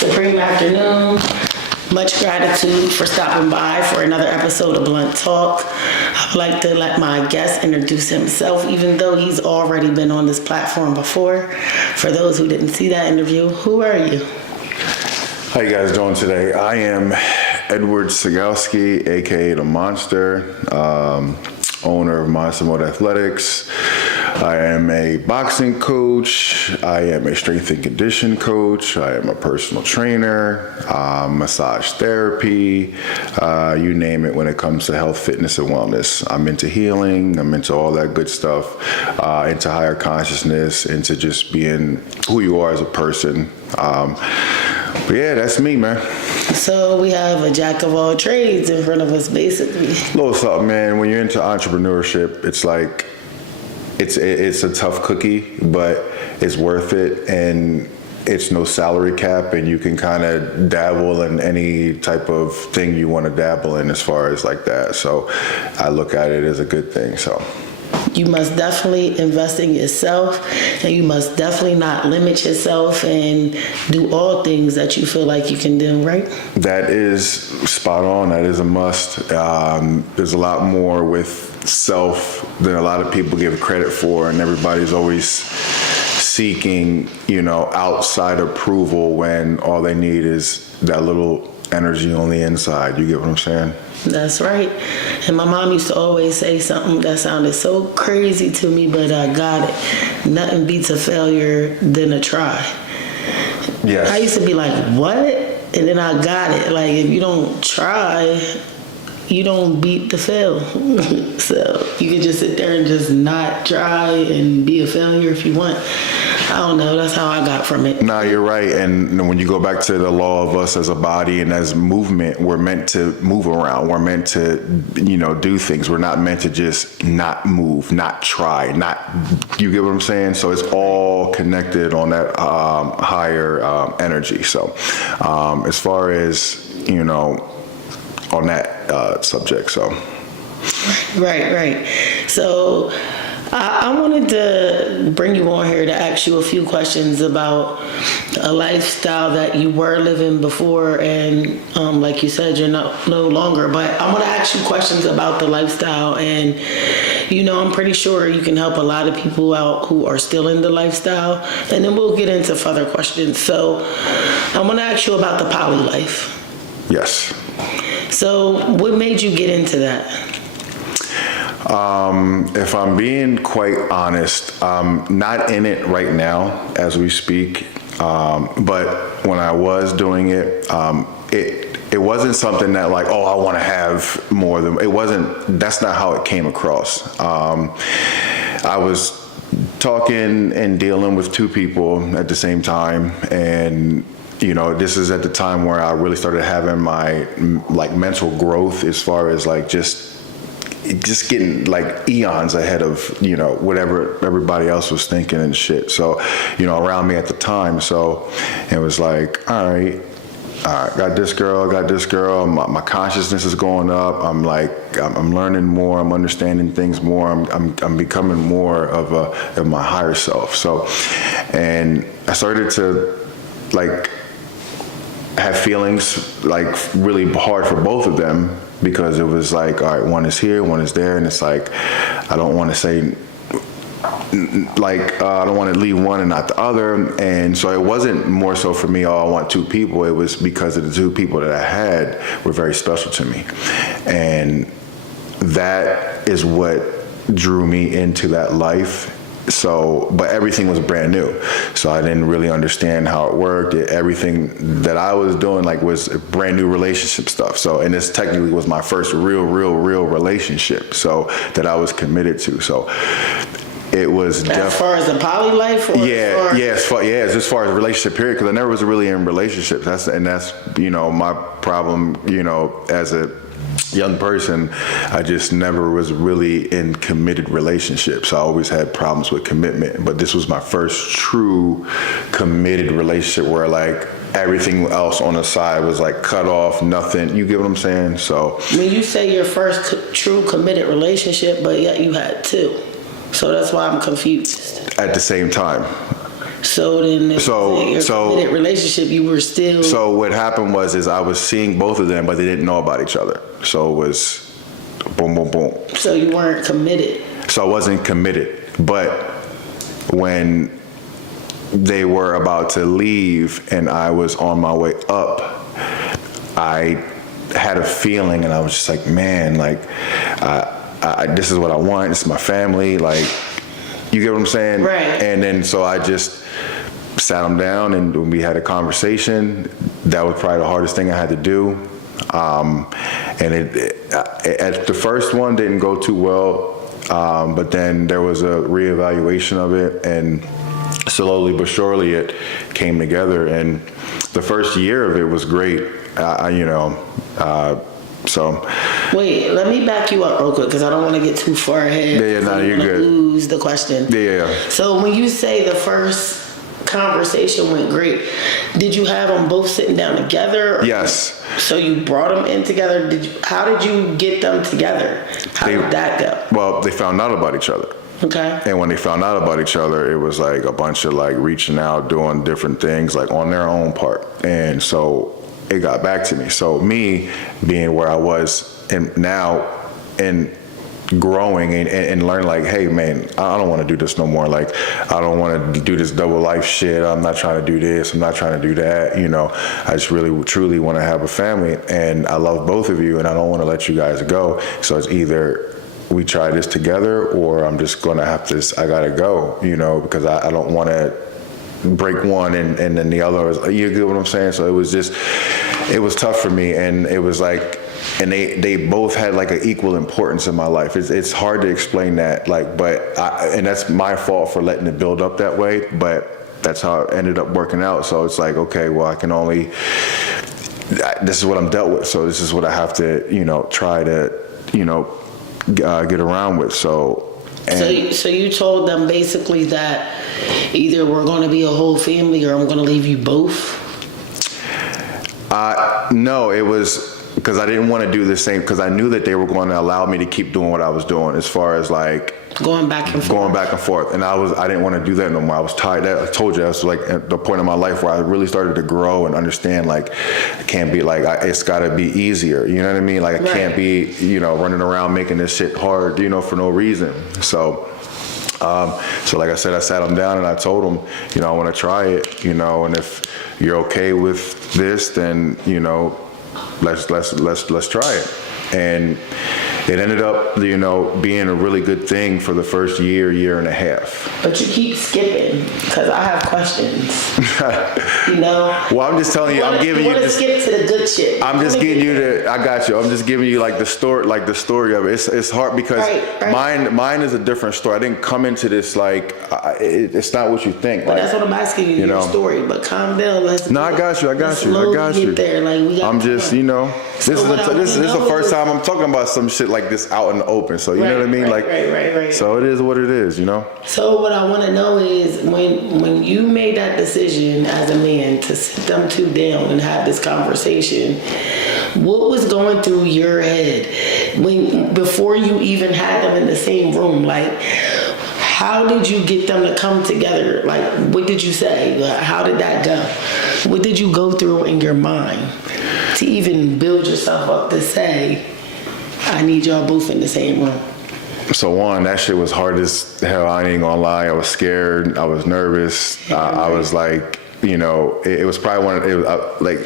Supreme afternoon. Much gratitude for stopping by for another episode of Blunt Talk. I would like to let my guest introduce himself, even though he's already been on this platform before. For those who didn't see that interview, who are you? How you guys doing today? I am Edward Sugalski, aka The Monster, owner of Monster Mode Athletics. I am a boxing coach. I am a strength and condition coach. I am a personal trainer, massage therapy, you name it when it comes to health, fitness, and wellness. I'm into healing. I'm into all that good stuff, into higher consciousness, into just being who you are as a person. But yeah, that's me, man. So we have a jack of all trades in front of us, basically. Little something, man. When you're into entrepreneurship, it's like, it's a tough cookie, but it's worth it, and it's no salary cap, and you can kind of dabble in any type of thing you want to dabble in as far as like that. So I look at it as a good thing. So you must definitely invest in yourself, and you must definitely not limit yourself and do all things that you feel like you can do, right? That is spot on. That is a must. There's a lot more with self than a lot of people give credit for, and everybody's always seeking, outside approval when all they need is that little energy on the inside. You get what I'm saying? That's right. And my mom used to always say something that sounded so crazy to me, but I got it. Nothing beats a failure than a try. Yes. I used to be like, what? And then I got it. Like, if you don't try, you don't beat the fail. So you can just sit there and just not try and be a failure if you want. I don't know. That's how I got from it. No, you're right. And when you go back to the law of us as a body and as movement, we're meant to move around. We're meant to, do things. We're not meant to just not move, not try, you get what I'm saying? So it's all connected on that higher energy. So as far as, on that subject, so. Right. So I wanted to bring you on here to ask you a few questions about a lifestyle that you were living before, and like you said, you're no longer. But I want to ask you questions about the lifestyle, and I'm pretty sure you can help a lot of people out who are still in the lifestyle, and then we'll get into further questions. So I want to ask you about the poly life. Yes. So what made you get into that? If I'm being quite honest, not in it right now as we speak, but when I was doing it, it wasn't something that like, I want to have more than, that's not how it came across. I was talking and dealing with two people at the same time, and this is at the time where I really started having my mental growth as far as just getting eons ahead of, whatever everybody else was thinking and shit. So, around me at the time. So it was like, all right, got this girl. My consciousness is going up. I'm learning more. I'm understanding things more. I'm becoming more of my higher self. So, and I started to have feelings really hard for both of them, because it was all right, one is here, one is there, and it's I don't want to say I don't want to leave one and not the other. And so it wasn't more so for me, I want two people. It was because of the two people that I had were very special to me, and that is what drew me into that life. So, but everything was brand new. So I didn't really understand how it worked. Everything that I was doing was brand new relationship stuff. So, and this technically was my first real relationship. So that I was committed to. So it was as far as the poly life? Or as far as relationship period, because I never was really in relationships. That's my problem, as a young person. I just never was really in committed relationships. I always had problems with commitment, but this was my first true committed relationship where everything else on the side was cut off, nothing. You get what I'm saying? So when you say your first true committed relationship, but yet you had two, so that's why I'm confused. At the same time. So then, your committed relationship, you were still. So what happened is I was seeing both of them, but they didn't know about each other. So it was boom, boom, boom. So you weren't committed. So I wasn't committed, but when they were about to leave and I was on my way up, I had a feeling, and I was just like, man, like, this is what I want. This is my family. Like, you get what I'm saying? Right. And then so I just sat them down and we had a conversation. That was probably the hardest thing I had to do. And at the first one didn't go too well. But then there was a reevaluation of it, and slowly but surely it came together. And the first year of it was great. So. Wait, let me back you up real quick because I don't want to get too far ahead. Yeah, no, you're good. Lose the question. Yeah. So when you say the first conversation went great, did you have them both sitting down together? Yes. So you brought them in together. How did you get them together? How did that go? Well, they found out about each other. Okay. And when they found out about each other, it was like a bunch of like reaching out, doing different things like on their own part. And so it got back to me. So me being where I was and now and growing and learn like, hey man, I don't want to do this no more. Like, I don't want to do this double life shit. I'm not trying to do this. I'm not trying to do that. I just really truly want to have a family, and I love both of you, and I don't want to let you guys go. So it's either we try this together, or I'm just going to have to, I got to go, because I don't want to break one and then the other is, you get what I'm saying? So it was tough for me, and it was like, and they both had like an equal importance in my life. It's hard to explain that, and that's my fault for letting it build up that way, but that's how it ended up working out. So it's like, okay, well, I can only, this is what I'm dealt with. So this is what I have to, try to, get around with. So you told them basically that either we're going to be a whole family or I'm going to leave you both? No, it was because I didn't want to do the same, because I knew that they were going to allow me to keep doing what I was doing as far as like going back and forth. And I didn't want to do that no more. I was tired. I told you, that's like at the point in my life where I really started to grow and understand, like, I can't be like, it's got to be easier. You know what I mean? Like, I can't be, running around making this shit hard, for no reason. So like I said, I sat them down and I told them, I want to try it, and if you're okay with this, then, let's try it. And it ended up, being a really good thing for the first year and a half. But you keep skipping because I have questions. Well, I'm just telling you, I'm giving you this. Skip to the good shit. I'm just giving you I got you. I'm just giving you like the story of it. It's hard because right. Mine is a different story. I didn't come into this like it's not what you think. But that's what I'm asking you, your story. But calm down. I got you. Get there. Like, we got I'm just, this is the first time I'm talking about some shit like this out in the open. So you know what I mean? Right. So it is what it is, So what I want to know is when you made that decision as a man to sit them two down and have this conversation, what was going through your head before you even had them in the same room? Like, how did you get them to come together? Like, what did you say? How did that go? What did you go through in your mind to even build yourself up to say, I need y'all both in the same room? So one, that shit was hard as hell. I ain't gonna lie. I was scared. I was nervous. I was like, it was probably like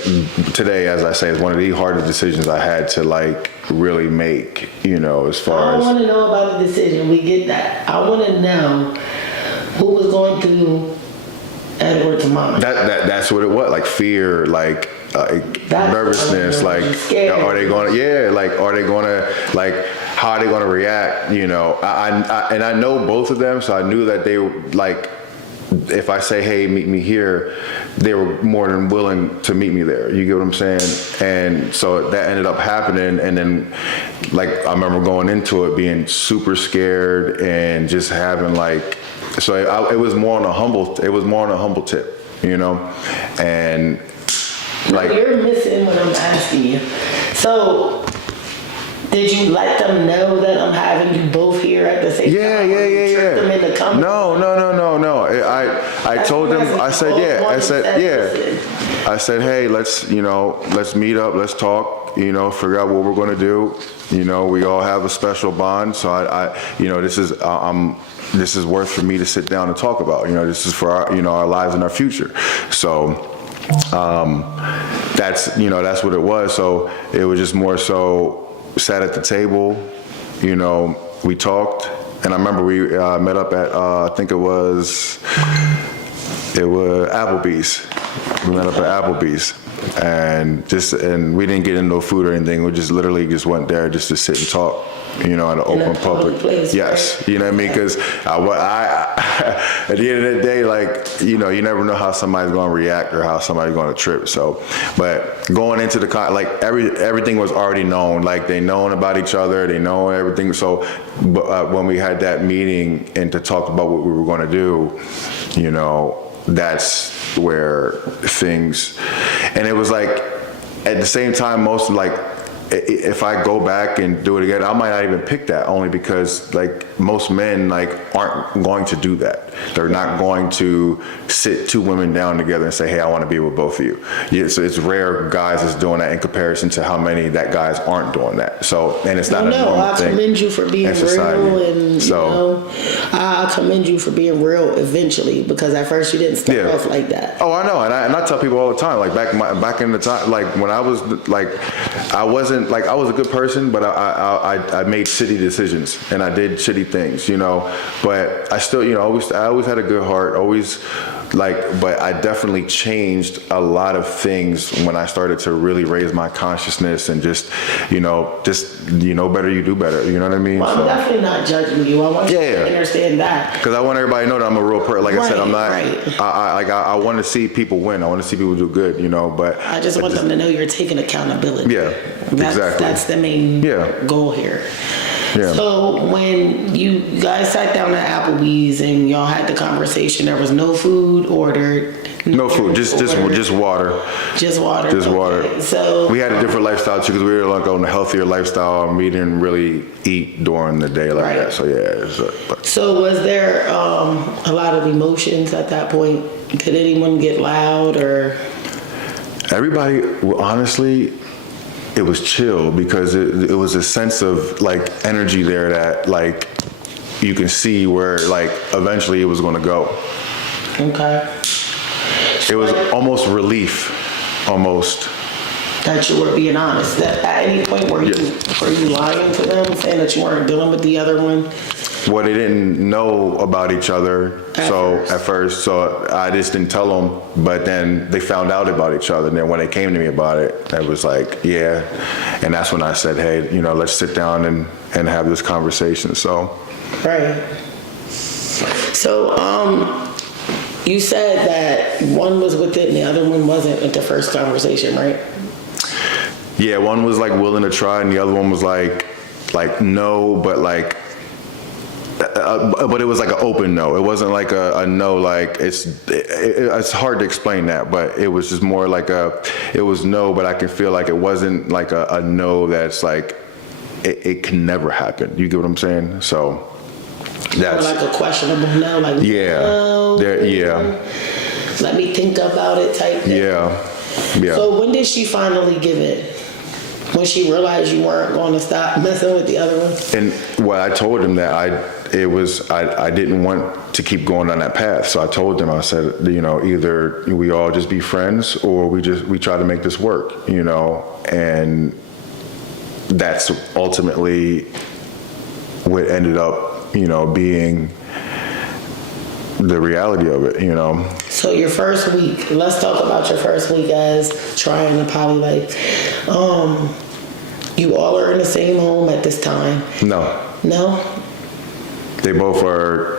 today, as I say, it's one of the hardest decisions I had to like really make, as far as. I don't want to know about the decision. We get that. I want to know who was going through Edward's mind. That's what it was. Like fear, like nervousness, like, are they going to, like, how are they going to react? I know both of them, so I knew that they like, if I say, hey, meet me here, they were more than willing to meet me there. You get what I'm saying? And so that ended up happening. And then, like, I remember going into it being super scared and just having like, so it was more on a humble tip, and like. You're missing what I'm asking you. So Did you let them know that I'm having you both here at the same time? Or you tricked them into coming? No. I told them, I said, I said, hey, let's meet up, let's talk, figure out what we're going to do. We all have a special bond. So this is worth for me to sit down and talk about. This is for our lives and our future. So that's what it was. So it was just more so sat at the table, we talked, and I remember we met up at I think it was Applebee's. We met up at Applebee's, and we didn't get into no food or anything. We just literally just went there just to sit and talk. At an open public place, yes, right? You know what I mean? Because I at the end of the day, like, you never know how somebody's going to react or how somebody's going to trip. So, but going into the everything was already known. Like, they known about each other, they know everything. So, when we had that meeting and to talk about what we were going to do, that's where things, and it was like at the same time, most like. If I go back and do it again, I might not even pick that, only because like most men aren't going to do that. They're not going to sit two women down together and say, hey, I want to be with both of you. Yeah, so it's rare guys is doing that in comparison to how many that guys aren't doing that. So, and it's not a normal thing. I commend you for being real, and I commend you for being real eventually, because at first you didn't start off like that. Oh, I know, and I tell people all the time, like back in the time, like when I was like, I was a good person, but I made shitty decisions and I did shitty things, but I still, I always had a good heart, always but I definitely changed a lot of things when I started to really raise my consciousness and just better you do better, you know what I mean? Well, I'm definitely not judging you. I want you to understand that. Because I want everybody to know that I'm a real person. Like I said, I'm not, I want to see people win. I want to see people do good, but I just want them to know you're taking accountability. Yeah, exactly. That's the main goal here. Yeah. So when you guys sat down at Applebee's and y'all had the conversation, there was no food ordered. No food, just water. Just water. Just okay. water. So we had a different lifestyle too, because we were like on a healthier lifestyle, and we didn't really eat during the day like that. So So was there a lot of emotions at that point? Did anyone get loud or? Everybody, honestly, it was chill, because it was a sense of like energy there that like you can see where like eventually it was going to go. Okay. It was almost relief, almost. That you were being honest. That at any point were you lying to them, saying that you weren't dealing with the other one? Well, they didn't know about each other at first, so I just didn't tell them. But then they found out about each other, and then when they came to me about it, I was like, yeah. And that's when I said, hey, let's sit down and have this conversation. So. Right. So, you said that one was with it and the other one wasn't at the first conversation, right? Yeah, one was like willing to try, and the other one was like no, but like. But it was like an open no. It wasn't like a no. Like it's hard to explain that, but it was just more like it was no. But I can feel like it wasn't like a no that's like it can never happen. You get what I'm saying? So that's like a questionable no. Like no. Let me think about it type thing. Yeah. So when did she finally give it? When she realized you weren't going to stop messing with the other one? And I told him that I didn't want to keep going on that path. So I told them, I said, either we all just be friends or we try to make this work, and that's ultimately what ended up, being the reality of it, So your first week, let's talk about your first week as trying the poly life. You all are in the same home at this time? No? They both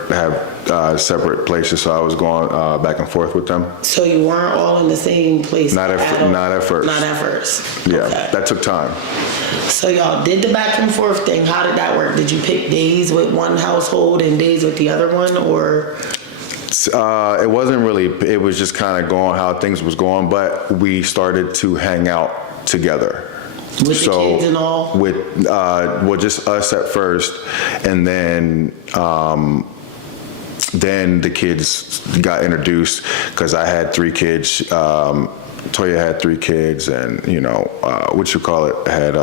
have separate places, so I was going back and forth with them. So you weren't all in the same place? Not at first. Not at first. Yeah, okay. That took time. So y'all did the back and forth thing. How did that work? Did you pick days with one household and days with the other one, or? It wasn't really. It was just kind of going how things was going, but we started to hang out together. With the kids and all? With, well, just us at first, and then the kids got introduced because I had 3 kids. Toya had 3 kids, and had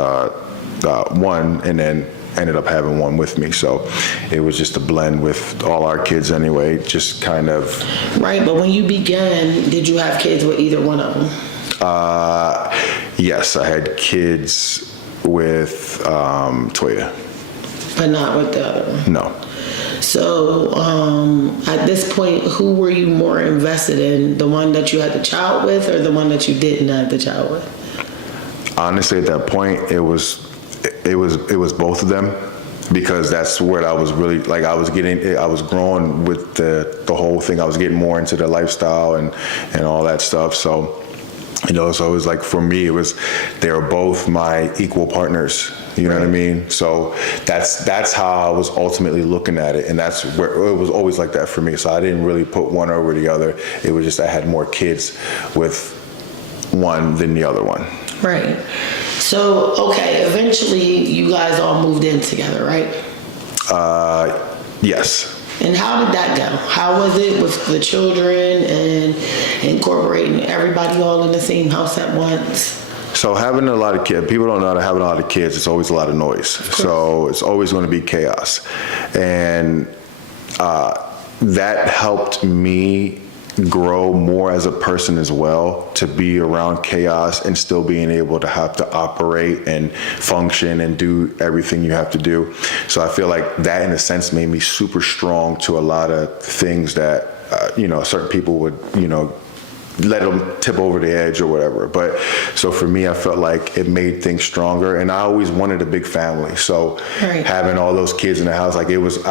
one, and then ended up having one with me. So it was just a blend with all our kids anyway, just kind of. Right, but when you began, did you have kids with either one of them? Yes, I had kids with Toya. But not with the other one? No. So at this point, who were you more invested in? The one that you had the child with, or the one that you didn't have the child with? Honestly, at that point, it was both of them, because that's where I was really, like, I was growing with the whole thing. I was getting more into the lifestyle and all that stuff. So, so it was like, for me, they were both my equal partners. You know what I mean? So that's how I was ultimately looking at it, and that's where it was always like that for me. So I didn't really put one over the other. It was just I had more kids with one than the other one. Right. So, okay, eventually you guys all moved in together, right? Yes. And how did that go? How was it with the children and incorporating everybody all in the same house at once? So having a lot of kids, people don't know that having a lot of kids, it's always a lot of noise. So it's always going to be chaos. And that helped me grow more as a person as well, to be around chaos and still being able to have to operate and function and do everything you have to do. So I feel like that, in a sense, made me super strong to a lot of things that, certain people would, let them tip over the edge or whatever. But so for me, I felt like it made things stronger, and I always wanted a big family. So having all those kids in the house, like, it was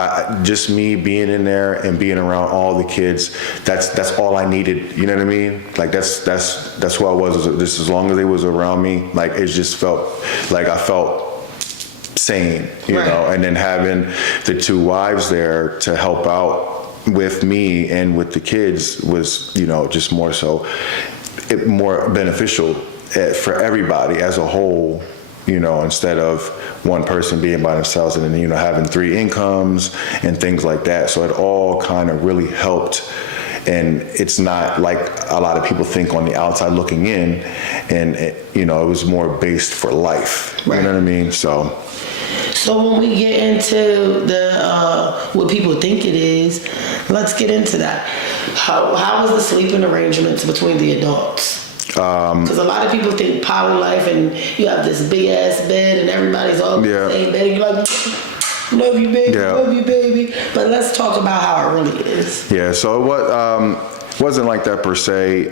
just me being in there and being around all the kids. That's all I needed. You know what I mean? Like, that's who I was. Just as long as they was around me, like, it just felt like I felt sane, you know. And then having the 2 wives there to help out with me and with the kids was, just more so, more beneficial for everybody as a whole, instead of one person being by themselves and then, having 3 incomes and things like that. So it all kind of really helped. And it's not like a lot of people think on the outside looking in, and it was more based for life. You know what I mean? So when we get into what people think it is, let's get into that. How was the sleeping arrangements between the adults? Because a lot of people think poly life and you have this big ass bed and everybody's all in the same bed and you're like, love you baby, love you baby. But let's talk about how it really is. Yeah, so it wasn't like that per se.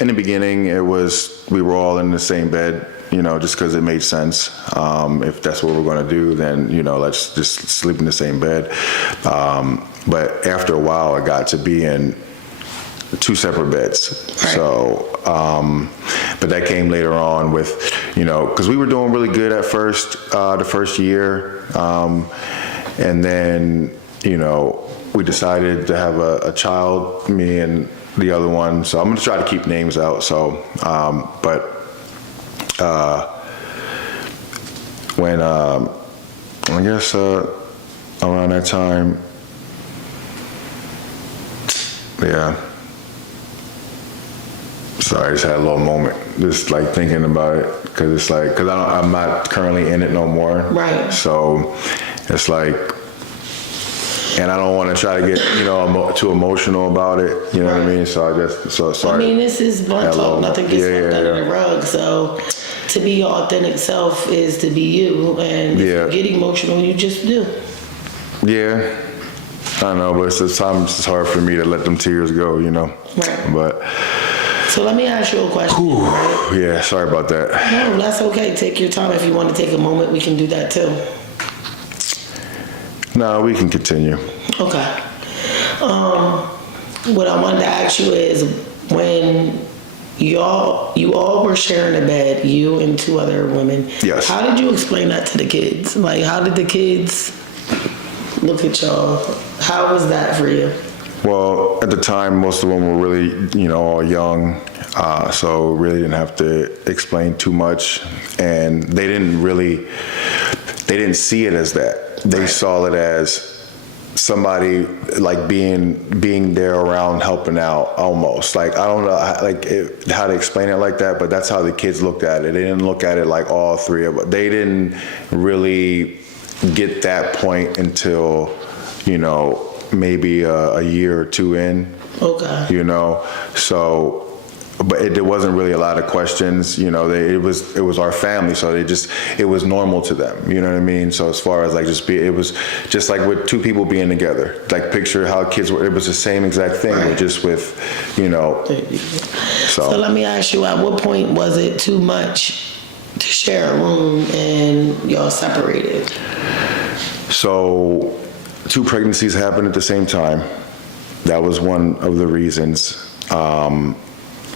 In the beginning, we were all in the same bed. Just because it made sense. If that's what we're going to do, then, let's just sleep in the same bed. But after a while, I got to be in 2 separate beds. So, but that came later on with, because we were doing really good at first, the first year. And then, we decided to have a child, me and the other one. So I'm going to try to keep names out. So, when I guess around that time, sorry, I just had a little moment, just like thinking about it, because I'm not currently in it no more. Right. So it's like, and I don't want to try to get too emotional about it. You know what I mean? So I guess sorry. I mean, this is blunt talk. Nothing gets swept under the rug. So to be your authentic self is to be you, and if you get emotional, you just do. Yeah, I know, but sometimes it's hard for me to let them tears go. Right. But so let me ask you a question. Right? Yeah, sorry about that. No, that's okay. Take your time. If you want to take a moment, we can do that too. No, we can continue. Okay. What I wanted to ask you is, when you all were sharing a bed, you and 2 other women. Yes. How did you explain that to the kids? Like, how did the kids look at y'all? How was that for you? Well, at the time, most of them were really, all young, so really didn't have to explain too much, and they didn't see it as that. They saw it as somebody like being there around, helping out, almost. Like, I don't know how to explain it like that, but that's how the kids looked at it. They didn't look at it like all three of us. They didn't really get that point until, maybe a year or two in. Okay. So, but there wasn't really a lot of questions. It was our family, so it was normal to them. You know what I mean? So as far as it was just like with two people being together. Like, picture how kids were. It was the same exact thing, Right. but just with, So let me ask you, at what point was it too much to share a room and y'all separated? So 2 pregnancies happened at the same time. That was one of the reasons.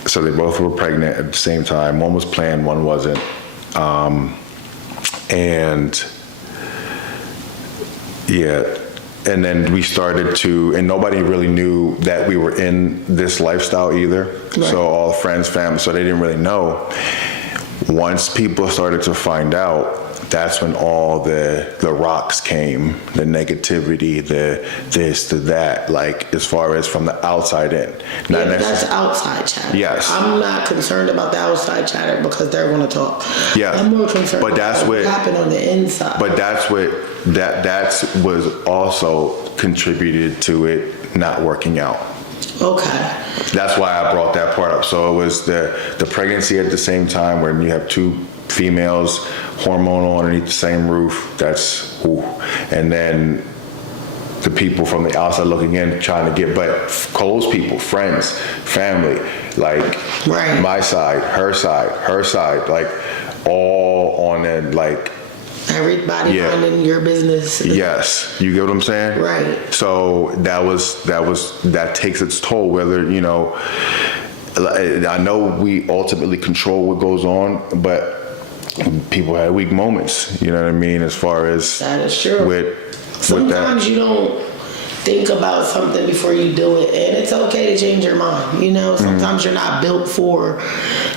So they both were pregnant at the same time. One was planned, one wasn't. And then we started to, and nobody really knew that we were in this lifestyle either. Right. So all friends, family, so they didn't really know. Once people started to find out, that's when all the rocks came, the negativity, the this, the that, like, as far as from the outside in. That's outside chatter. Yes. I'm not concerned about the outside chatter because they're going to talk. Yeah. I'm more concerned But that's about what what happened on the inside. But that's what that was also contributed to it not working out. Okay. That's why I brought that part up. So it was the pregnancy at the same time, when you have 2 females, hormonal underneath the same roof. That's, ooh. And then the people from the outside looking in, trying to get, but close people, friends, family, like Right. my side, her side, like all on it, like. Everybody Yeah. minding your business. Yes, you get what I'm saying? Right. So that takes its toll, whether, I know we ultimately control what goes on, but people had weak moments, you know what I mean, as far as That is true. with Sometimes that. you don't think about something before you do it, and it's okay to change your mind. Sometimes you're not built for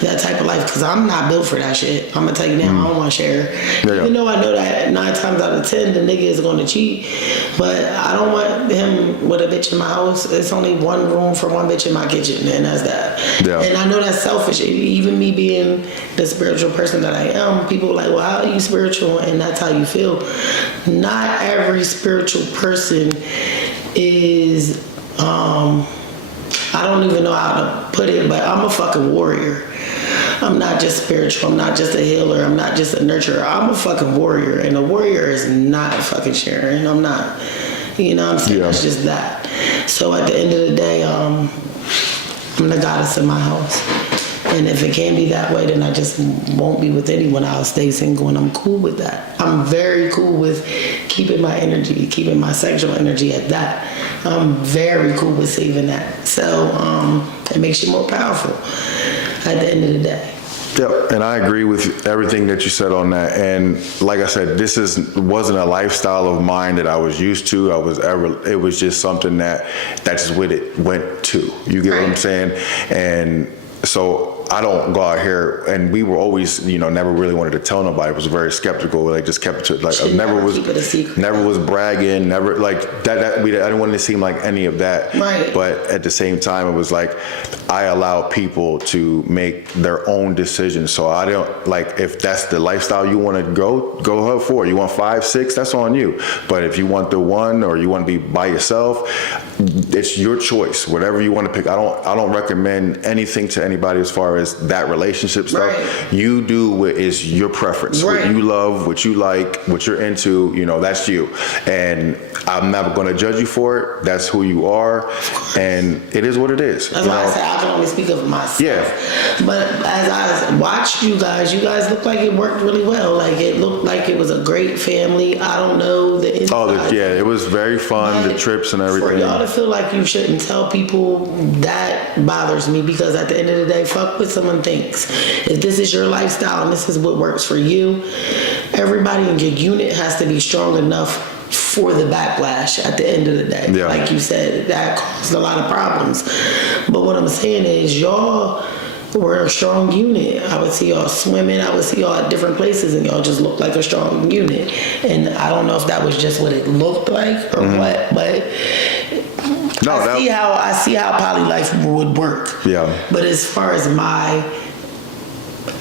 that type of life, because I'm not built for that shit. I'm gonna tell you now, I don't want to share. Yeah. Even though I know that 9 times out of 10 the nigga is gonna cheat, but I don't want him with a bitch in my house. It's only one room for one bitch in my kitchen, and that's that. Yeah. And I know that's selfish. Even me being the spiritual person that I am, people are like, well, how are you spiritual? And that's how you feel. Not every spiritual person is, I don't even know how to put it, but I'm a fucking warrior. I'm not just spiritual. I'm not just a healer. I'm not just a nurturer. I'm a fucking warrior, and a warrior is not fucking sharing. I'm not. You know what I'm saying? Yeah. It's just that. So at the end of the day, I'm the goddess in my house. And if it can't be that way, then I just won't be with anyone. I'll stay single, and I'm cool with that. I'm very cool with keeping my energy, keeping my sexual energy at that. I'm very cool with saving that. So it makes you more powerful at the end of the day. Yep, and I agree with everything that you said on that. And like I said, this wasn't a lifestyle of mine that I was used to. It was just something that's what it went to. You get what I'm saying? And so I don't go out here, and we were always, never really wanted to tell nobody. I was very skeptical. Like, just kept it to, like, Should never keep it a secret. Never was bragging, never like that. I didn't want it to seem like any of that. Right. But at the same time, it was like, I allow people to make their own decisions. So I don't, like, if that's the lifestyle you want to go for. You want 5, 6, that's on you. But if you want the one, or you want to be by yourself, it's your choice. Whatever you want to pick. I don't recommend anything to anybody as far as that relationship stuff. Right. You do what is your preference. Right. What you love, what you like, what you're into, that's you. And I'm never going to judge you for it. That's who you are. And it is what it is. That's why I say I can only speak of myself. Yeah. But as I watched you guys looked like it worked really well. Like, it looked like it was a great family. I don't know the inside. It was very fun, the trips and everything. For y'all to feel like you shouldn't tell people, that bothers me, because at the end of the day, fuck what someone thinks. If this is your lifestyle and this is what works for you, everybody in your unit has to be strong enough for the backlash at the end of the day. Yeah. Like you said, that caused a lot of problems. But what I'm saying is y'all were a strong unit. I would see y'all swimming, I would see y'all at different places, and y'all just looked like a strong unit. And I don't know if that was just what it looked like or what, but No, I see how poly life would work. Yeah. But as far as my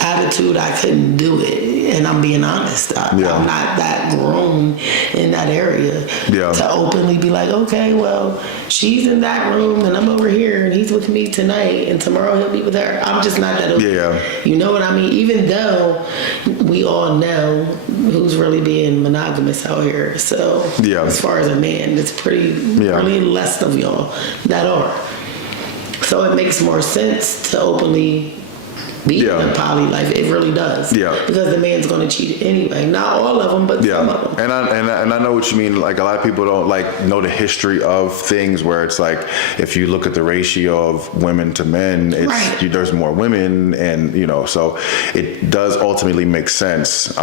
attitude, I couldn't do it, and I'm being honest. I'm not that grown in that area to openly be like, okay, well, she's in that room and I'm over here and he's with me tonight and tomorrow he'll be with her. I'm just not that open. Yeah. You know what I mean? Even though we all know who's really being monogamous out here. So as far as a man, it's really less of y'all that are. So it makes more sense to openly be in a poly life. It really does. Yeah. Because the man's going to cheat anyway. Not all of them, but some of them. And I know what you mean. Like, a lot of people don't know the history of things where it's like, if you look at the ratio of women to men, it's there's more women, and so it does ultimately make sense.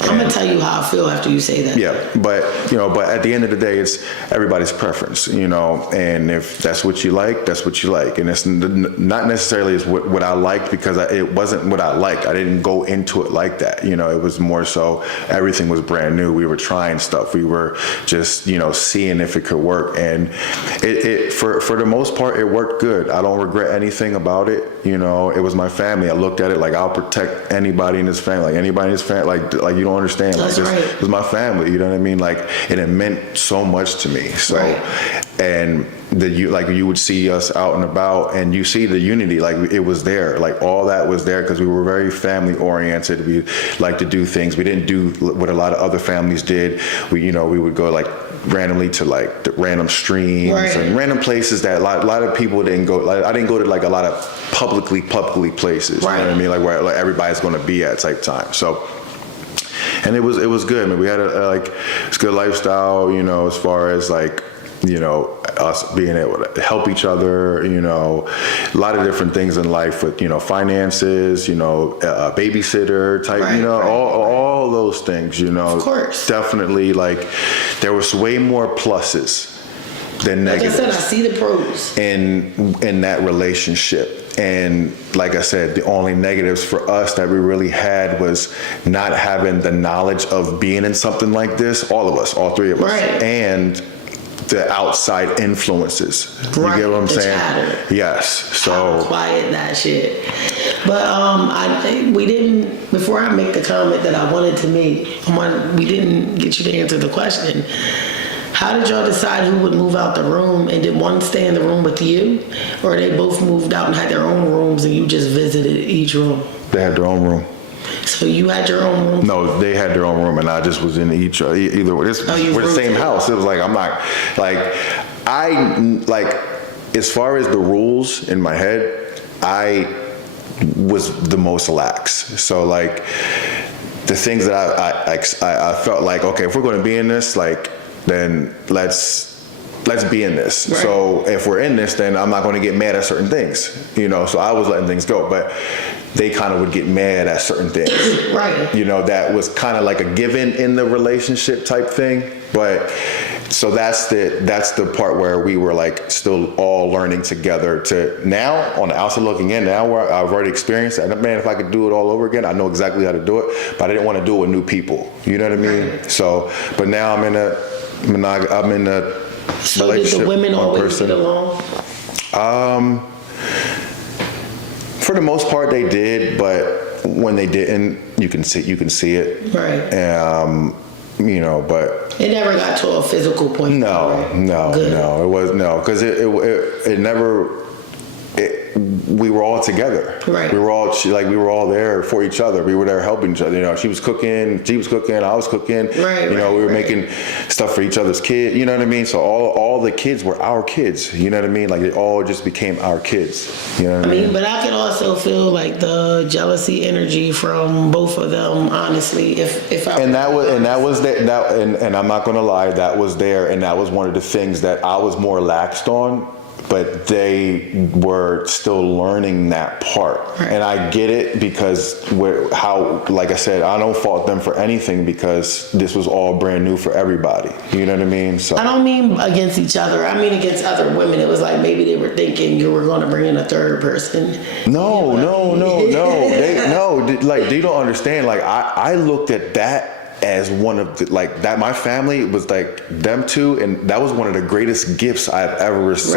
I'm gonna tell you how I feel after you say that. Yeah, but at the end of the day, it's everybody's preference, and if that's what you like, that's what you like, and it's not necessarily is what I liked, because it wasn't what I liked. I didn't go into it like that. It was more so everything was brand new. We were trying stuff. We were just seeing if it could work, and it for the most part it worked good. I don't regret anything about it. It was my family. I looked at it like, I'll protect anybody in this family, like anybody in this family, like you don't understand. That's like, right. It was my family, you know what I mean? Like, and it meant so much to me. So, and you would see us out and about, and you see the unity, like it was there, like all that was there, because we were very family oriented. We like to do things. We didn't do what a lot of other families did. We would go like randomly to like the random streams and random places that a lot of people didn't go. Like, I didn't go to like a lot of publicly places. You know what I mean? Like where like everybody's going to be at type time. So. And it was good. I mean, we had it's a good lifestyle, as far as like, us being able to help each other, a lot of different things in life with, finances, a babysitter type, all those things, Of course. Definitely, like, there was way more pluses than negatives. Like I said, I see the pros. In that relationship. And like I said, the only negatives for us that we really had was not having the knowledge of being in something like this, all of us, all three of us, and the outside influences. You get what I'm saying? Chatter. Yes. So quiet that shit. But we didn't. Before I make the comment that I wanted to make, we didn't get you to answer the question. How did y'all decide who would move out the room, and did one stay in the room with you, or they both moved out and had their own rooms and you just visited each room? They had their own room. So you had your own room? No, they had their own room, and I just was in either. We're the same house. It was like, I'm not, like, as far as the rules in my head, I was the most lax. So like, the things that I felt like, okay, if we're going to be in this, like, then let's be in this. Right. So if we're in this, then I'm not going to get mad at certain things, so I was letting things go, but they kind of would get mad at certain things. Right. That was kind of like a given in the relationship type thing. But so that's the part where we were like still all learning together to now on the outside looking in, now where I've already experienced it. Man, if I could do it all over again, I know exactly how to do it, but I didn't want to do it with new people. You know what I mean? Right. So, but now I'm in a so did the women always get along? For the most part, they did, but when they didn't, you can see it. Right. But it never got to a physical point. No, it was because it never. We were all together. Right. We were all there for each other. We were there helping each other. She was cooking, I was cooking. Right. We were making stuff for each other's kids. You know what I mean? So all the kids were our kids. You know what I mean? Like, it all just became our kids. You know what I mean? But I could also feel like the jealousy energy from both of them. Honestly, if I and that was and I'm not gonna lie, that was there, and that was one of the things that I was more laxed on. but they were still learning that part. Right. And I get it because like I said, I don't fault them for anything because this was all brand new for everybody. You know what I mean? So I don't mean against each other. I mean against other women. It was like maybe they were thinking you were going to bring in a third person. No. They don't understand. Like I looked at that as one of the, like that, my family was like them two, and that was one of the greatest gifts I've ever received.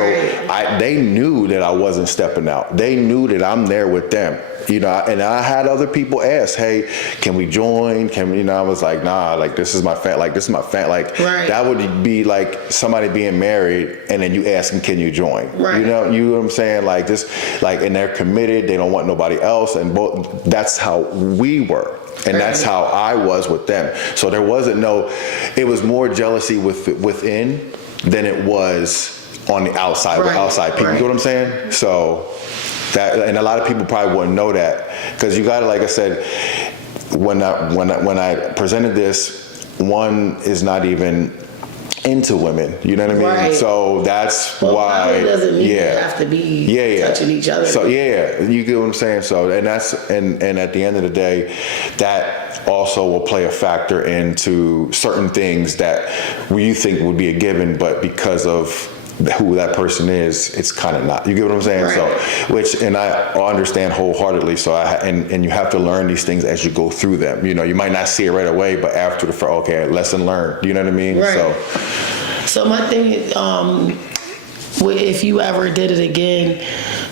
Right. So they knew that I wasn't stepping out. They knew that I'm there with them. And I had other people ask, "Hey, can we join? Can we?" I was like, "Nah, like this is my like right. That would be like somebody being married and then you asking, "Can you join?" Right. You know what I'm saying? Like this, like, and they're committed. They don't want nobody else, and both. That's how we were. And that's how I was with them. So there wasn't it was more jealousy within than it was on the outside, with outside people. You know what I'm saying? So that, and a lot of people probably wouldn't know that, because you gotta, like I said, when I presented this, one is not even into women, you know what I mean? Right. So that's why. It doesn't mean you have to be touching each other. So you get what I'm saying. So and at the end of the day, that also will play a factor into certain things that you think would be a given, but because of who that person is, it's kind of not. You get what I'm saying? Right. So, and I understand wholeheartedly. So and you have to learn these things as you go through them. You might not see it right away, but after lesson learned. You know what I mean? Right. So my thing is, if you ever did it again,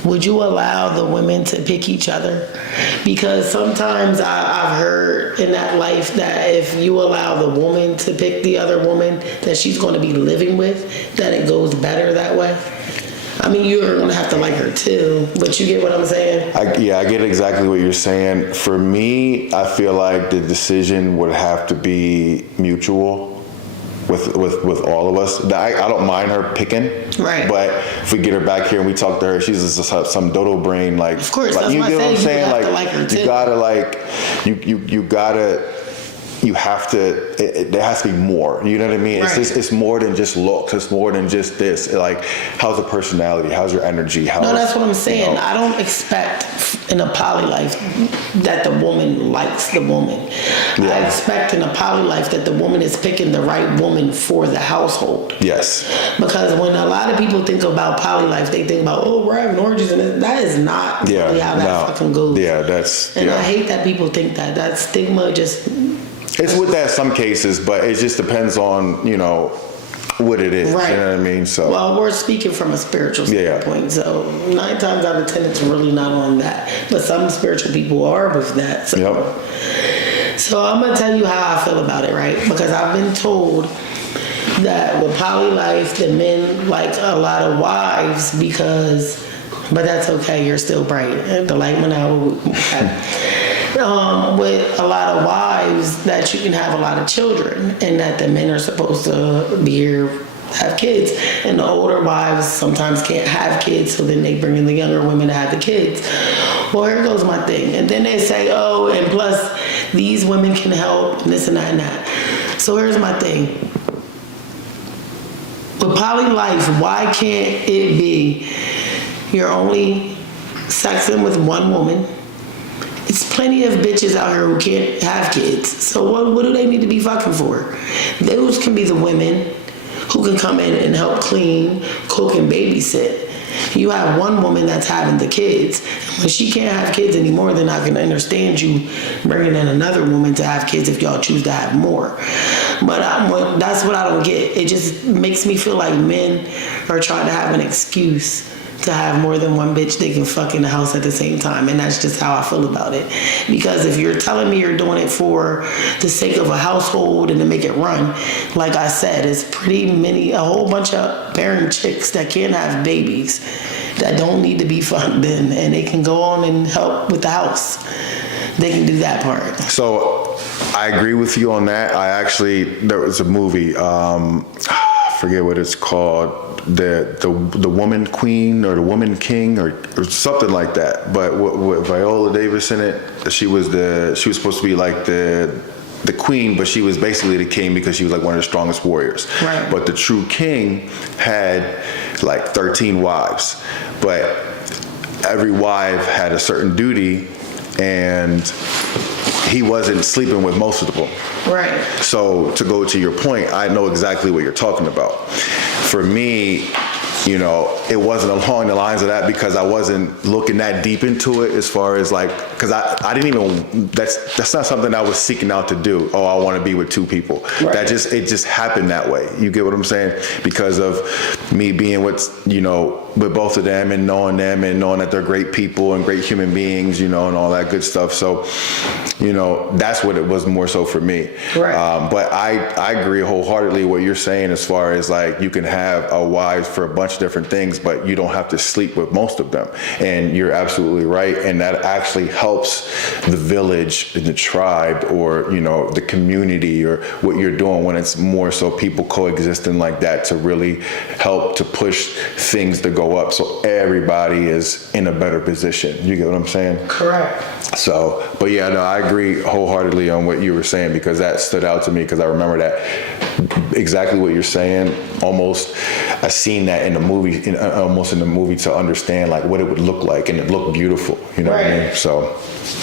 would you allow the women to pick each other? Because sometimes I've heard in that life that if you allow the woman to pick the other woman that she's going to be living with, that it goes better that way. I mean, you're going to have to like her too, but you get what I'm saying? I get exactly what you're saying. For me, I feel like the decision would have to be mutual. With all of us, I don't mind her picking, right? But if we get her back here and we talk to her, she's just some dodo brain, like. Of course, like, that's you what get what I'm saying. You have to. There has to be more. You know what I mean? Right. It's more than just looks. It's more than just this. Like, how's the personality? How's your energy? No, that's what I'm saying. I don't expect in a poly life that the woman likes the woman. Yeah. I expect in a poly life that the woman is picking the right woman for the household. Yes. Because when a lot of people think about poly life, they think about, we're having orgies, and that is not really how that fucking goes. Yeah, that's. And I hate that people think that. That stigma just. It's with that some cases, but it just depends on, what it is. Right. You know what I mean? So. Well, we're speaking from a spiritual standpoint, so 9 times out of 10 it's really not on that. But some spiritual people are with that. So. Yep. So I'm gonna tell you how I feel about it, right? Because I've been told that with poly life, the men like a lot of wives but that's okay, you're still bright. The light went out. With a lot of wives, that you can have a lot of children, and that the men are supposed to be here, have kids, and the older wives sometimes can't have kids, so then they bring in the younger women to have the kids. Well, here goes my thing, and then they say, and plus these women can help, and this and that and that. So here's my thing. With poly life, why can't it be you're only sexing with one woman? It's plenty of bitches out here who can't have kids. So what do they need to be fucking for? Those can be the women who can come in and help clean, cook, and babysit. You have one woman that's having the kids. When she can't have kids anymore, then I can understand you bringing in another woman to have kids if y'all choose to have more. But that's what I don't get. It just makes me feel like men are trying to have an excuse to have more than one bitch they can fuck in the house at the same time, and that's just how I feel about it. Because if you're telling me you're doing it for the sake of a household and to make it run, like I said, it's a whole bunch of barren chicks that can't have babies that don't need to be fucked in, and they can go on and help with the house. They can do that part. So I agree with you on that. There was a movie, I forget what it's called, the Woman Queen or the Woman King or something like that. But with Viola Davis in it, she was supposed to be like the the queen, but she was basically the king because she was like one of the strongest warriors. Right. But the true king had like 13 wives, but every wife had a certain duty, and he wasn't sleeping with most of them. Right. So to go to your point, I know exactly what you're talking about. For me, you know, it wasn't along the lines of that because I wasn't looking that deep into it as far as like, because I didn't even, that's not something I was seeking out to do. Oh, I want to be with two people. Right. It just happened that way. You get what I'm saying? Because of me being with, you know, with both of them and knowing that they're great people and great human beings, you know, and all that good stuff. So, you know, that's what it was more so for me. Right. But I agree wholeheartedly what you're saying as far as like you can have a wife for a bunch of different things, but you don't have to sleep with most of them. And you're absolutely right. And that actually helps the village, the tribe, or, you know, the community, or what you're doing when it's more so people coexisting like that to really help to push things to go up so everybody is in a better position. You get what I'm saying? Correct. So, but yeah, no, I agree wholeheartedly on what you were saying because that stood out to me because I remember that exactly what you're saying. Almost, I seen that in the movie, almost in the movie to understand like what it would look like, and it looked beautiful. You know what I mean? So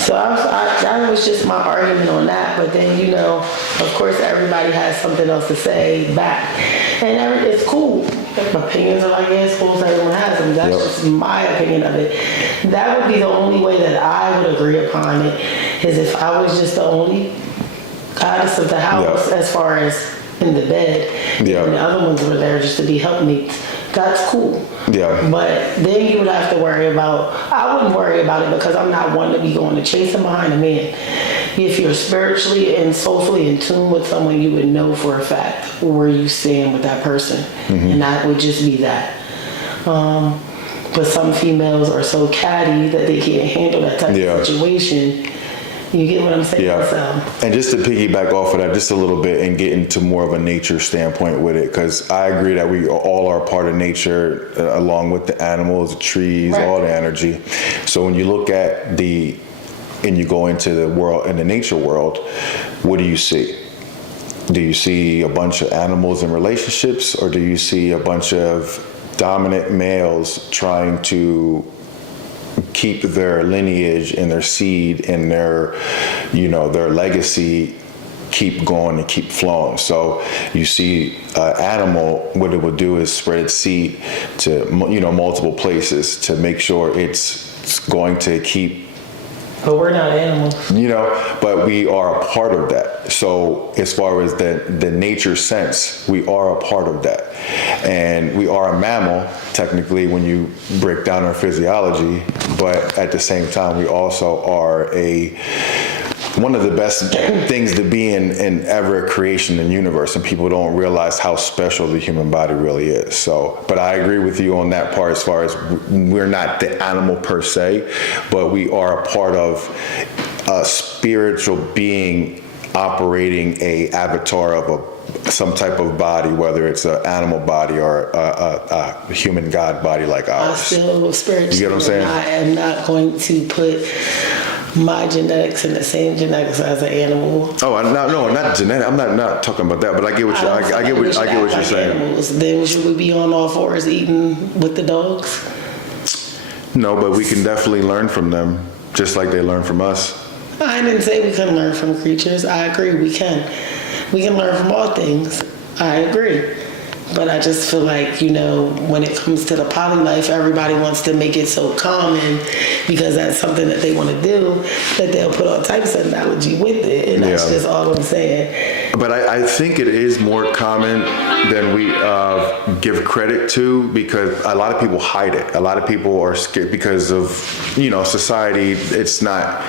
that was just my argument on that. But then, you know, of course, everybody has something else to say back, and it's cool. Opinions are like assholes, everyone has them. That's just my opinion of it. That would be the only way that I would agree upon it, is if I was just the only goddess of the house as far as in the bed, and the other ones were there just to be helpmates. That's cool. Yeah. But then you would have to worry about, I wouldn't worry about it because I'm not one to be going to chasing behind a man. If you're spiritually and soulfully in tune with someone, you would know for a fact where you stand with that person. Mm-hmm. And that would just be that. But some females are so catty that they can't handle that type of situation. You get what I'm saying? Yeah. So. And just to piggyback off of that just a little bit and get into more of a nature standpoint with it, because I agree that we all are part of nature, along with the animals, the trees, all the energy. So when you look at and you go into the world, in the nature world, what do you see? Do you see a bunch of animals in relationships, or do you see a bunch of dominant males trying to keep their lineage and their seed and their, you know, their legacy keep going and keep flowing? So you see animal, what it will do is spread seed to, you know, multiple places to make sure it's going to keep. But we're not animals. You know, but we are a part of that. So as far as the nature sense, we are a part of that. And we are a mammal, technically, when you break down our physiology, but at the same time, we also are one of the best things to be in ever creation and universe, and people don't realize how special the human body really is. So, but I agree with you on that part as far as we're not the animal per se, but we are a part of a spiritual being operating a avatar of some type of body, whether it's an animal body or a human god body like ours. I still spiritually, you get what I'm saying? I am not going to put my genetics in the same genetics as an animal. Oh, no, not genetic. I'm not talking about that, but I get what you're saying. Animals. Then should we be on all fours eating with the dogs? No, but we can definitely learn from them, just like they learn from us. I didn't say we couldn't learn from creatures. I agree, we can. We can learn from all things. I agree. But I just feel like, you know, when it comes to the poly life, everybody wants to make it so common because that's something that they want to do, that they'll put all types of analogy with it. And that's just all I'm saying. But I think it is more common than we give credit to, because a lot of people hide it. A lot of people are scared because of, you know, society. It's not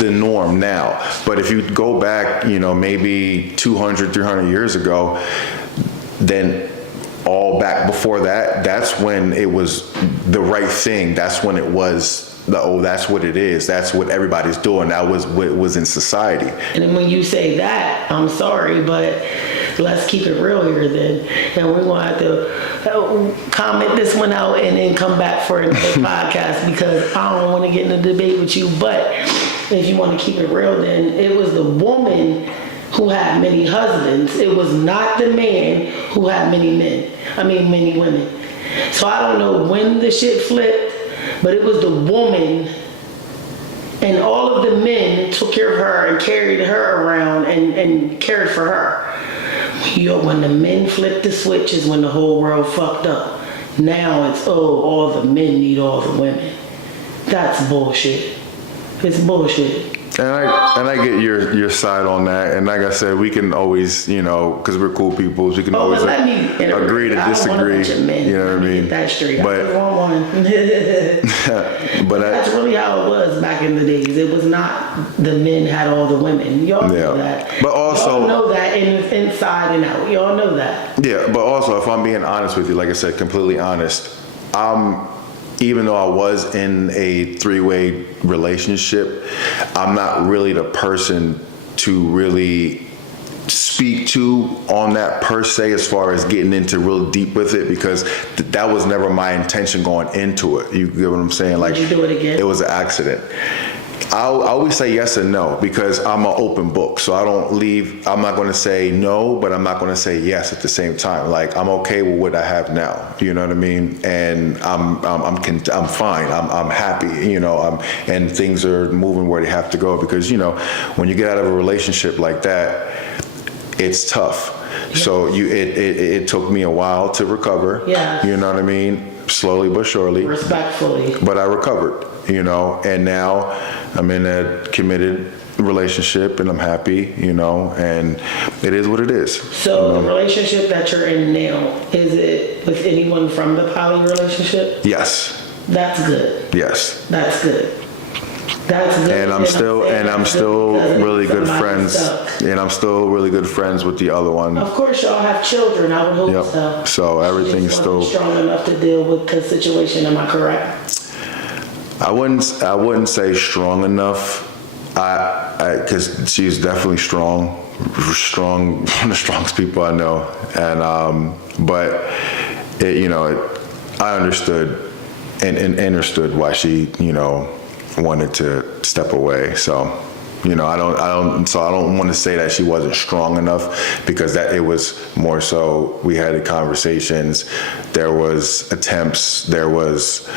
the norm now. But if you go back, you know, maybe 200, 300 years ago, then all back before that, that's when it was the right thing. That's when it was that's what it is. That's what everybody's doing. That was what was in society. And then when you say that, I'm sorry, but let's keep it real here then. And we're going to have to comment this one out and then come back for another podcast, because I don't want to get in a debate with you. But if you want to keep it real, then it was the woman who had many husbands. It was not the man who had many women. So I don't know when the shit flipped, but it was the woman, and all of the men took care of her and carried her around and cared for her. When the men flipped the switch is when the whole world fucked up. Now it's, all the men need all the women. That's bullshit. It's bullshit. And I get your side on that. And like I said, we can always, because we're cool people, we can always agree to disagree. You know what I mean? That's straight. But, I was one. but that's really how it was back in the days. It was not the men had all the women. Y'all know that. But also, y'all know that inside and out. Y'all know that. Yeah, but also, if I'm being honest with you, like I said, completely honest, even though I was in a three-way relationship, I'm not really the person to really speak to on that per se, as far as getting into real deep with it, because that was never my intention going into it. You get what I'm saying? Like, did you do it again? It was an accident. I always say yes and no, because I'm an open book. So I'm not going to say no, but I'm not going to say yes at the same time. Like, I'm okay with what I have now. You know what I mean? And I'm fine. I'm happy, and things are moving where they have to go, because, when you get out of a relationship like that, it's tough. Yes. So it took me a while to recover. Yeah. You know what I mean? Slowly but surely. Respectfully. But I recovered, and now I'm in a committed relationship and I'm happy, and it is what it is. So the relationship that you're in now, is it with anyone from the poly relationship? Yes. That's good. Yes. That's good. That's good. And I'm still really good friends. And I'm still really good friends with the other one. Of course, y'all have children. I would hope so. So everything's still strong enough to deal with the situation. Am I correct? I wouldn't say strong enough. Because she's definitely strong, one of the strongest people I know. And but I understood and understood why she wanted to step away. So, I don't want to say that she wasn't strong enough, because that it was more so we had conversations, there was attempts, there was,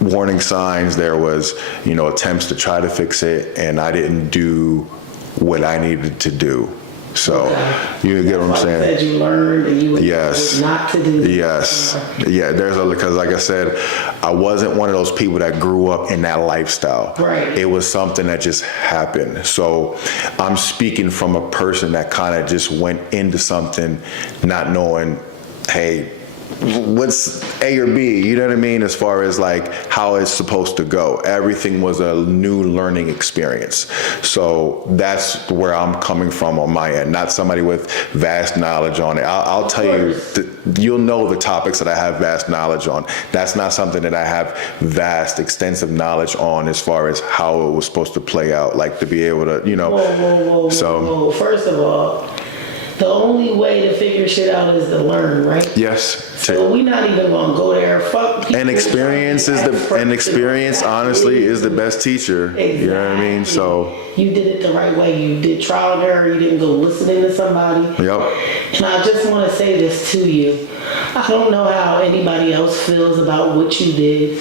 warning signs, there was, attempts to try to fix it, and I didn't do what I needed to do. So, you get what I'm saying? That you learned and you were not to do. Yes. Yeah, because like I said, I wasn't one of those people that grew up in that lifestyle. Right. It was something that just happened. So I'm speaking from a person that kind of just went into something not knowing, hey, what's A or B, you know what I mean, as far as like how it's supposed to go. Everything was a new learning experience. So that's where I'm coming from on my end, not somebody with vast knowledge on it. I'll tell you, you'll know the topics that I have vast knowledge on. That's not something that I have vast, extensive knowledge on, as far as how it was supposed to play out, like to be able to, Whoa. First of all, the only way to figure shit out is to learn, right? Yes. So we're not even gonna go there. Fuck people. And experience honestly is the best teacher. Exactly. You know what I mean? So you did it the right way. You did trial and error. You didn't go listening to somebody. Yep. And I just want to say this to you. I don't know how anybody else feels about what you did,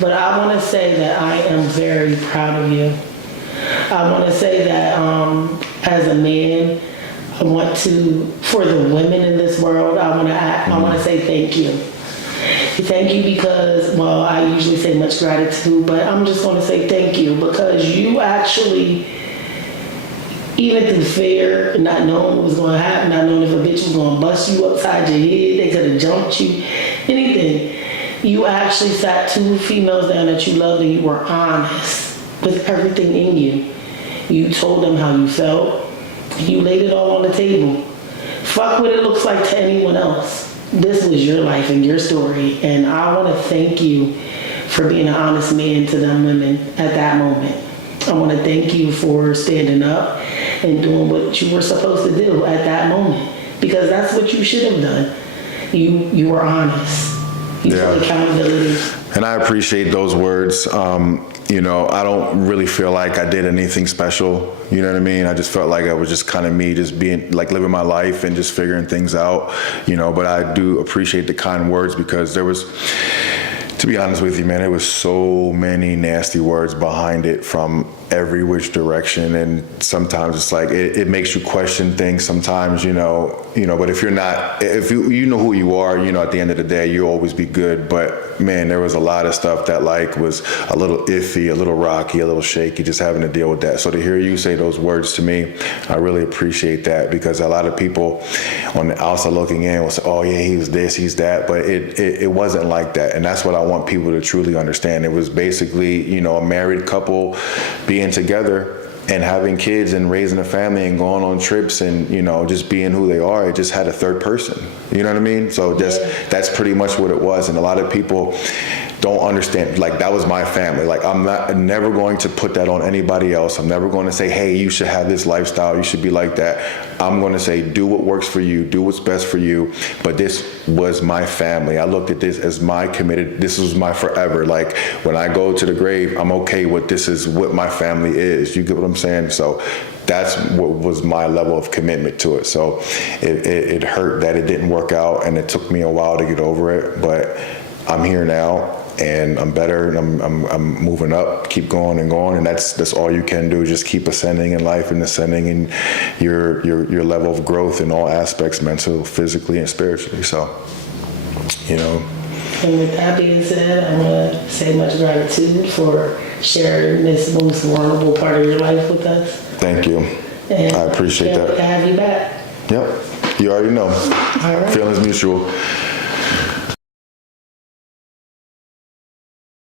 but I want to say that I am very proud of you. I want to say that as a man, I want to, for the women in this world, I want to say thank you. Thank you because, well, I usually say much gratitude, but I'm just going to say thank you because you actually, even through fear, not knowing what was going to happen, not knowing if a bitch was going to bust you upside your head, they could have jumped you, anything. You actually sat two females down that you loved and you were honest with everything in you. You told them how you felt. You laid it all on the table. Fuck what it looks like to anyone else. This was your life and your story, and I want to thank you for being an honest man to them women at that moment. I want to thank you for standing up and doing what you were supposed to do at that moment, because that's what you should have done. You were honest. You took accountability. And I appreciate those words. You know, I don't really feel like I did anything special. You know what I mean? I just felt like I was just kind of me, just being like living my life and just figuring things out, you know, but I do appreciate the kind words because there was, to be honest with you, man, there was so many nasty words behind it from every which direction. And sometimes it's like, it makes you question things sometimes, you know, but if you're not, if you know who you are, you know, at the end of the day, you'll always be good. But man, there was a lot of stuff that like was a little iffy, a little rocky, a little shaky, just having to deal with that. So to hear you say those words to me, I really appreciate that, because a lot of people on the outside looking in will say, oh yeah, he's this, he's that, but it wasn't like that. And that's what I want people to truly understand. It was basically, you know, a married couple being together and having kids and raising a family and going on trips and, you know, just being who they are. It just had a third person. You know what I mean? So that's pretty much what it was. And a lot of people don't understand, like, that was my family. Like, I'm never going to put that on anybody else. I'm never going to say, hey, you should have this lifestyle, you should be like that. I'm going to say, do what works for you, do what's best for you. But this was my family. I looked at this as my committed, this was my forever. Like, when I go to the grave, I'm okay with this is what my family is. You get what I'm saying? So that's what was my level of commitment to it. So it hurt that it didn't work out, and it took me a while to get over it, but I'm here now. And I'm better, and I'm moving up, keep going, and that's all you can do. Just keep ascending in life and ascending in your level of growth in all aspects, mental, physically, and spiritually. So, you know. And with that being said, I want to say much gratitude for sharing this most vulnerable part of your life with us. Thank you. And I appreciate that. To have you back. Yep. You already know. All right. Feelings mutual.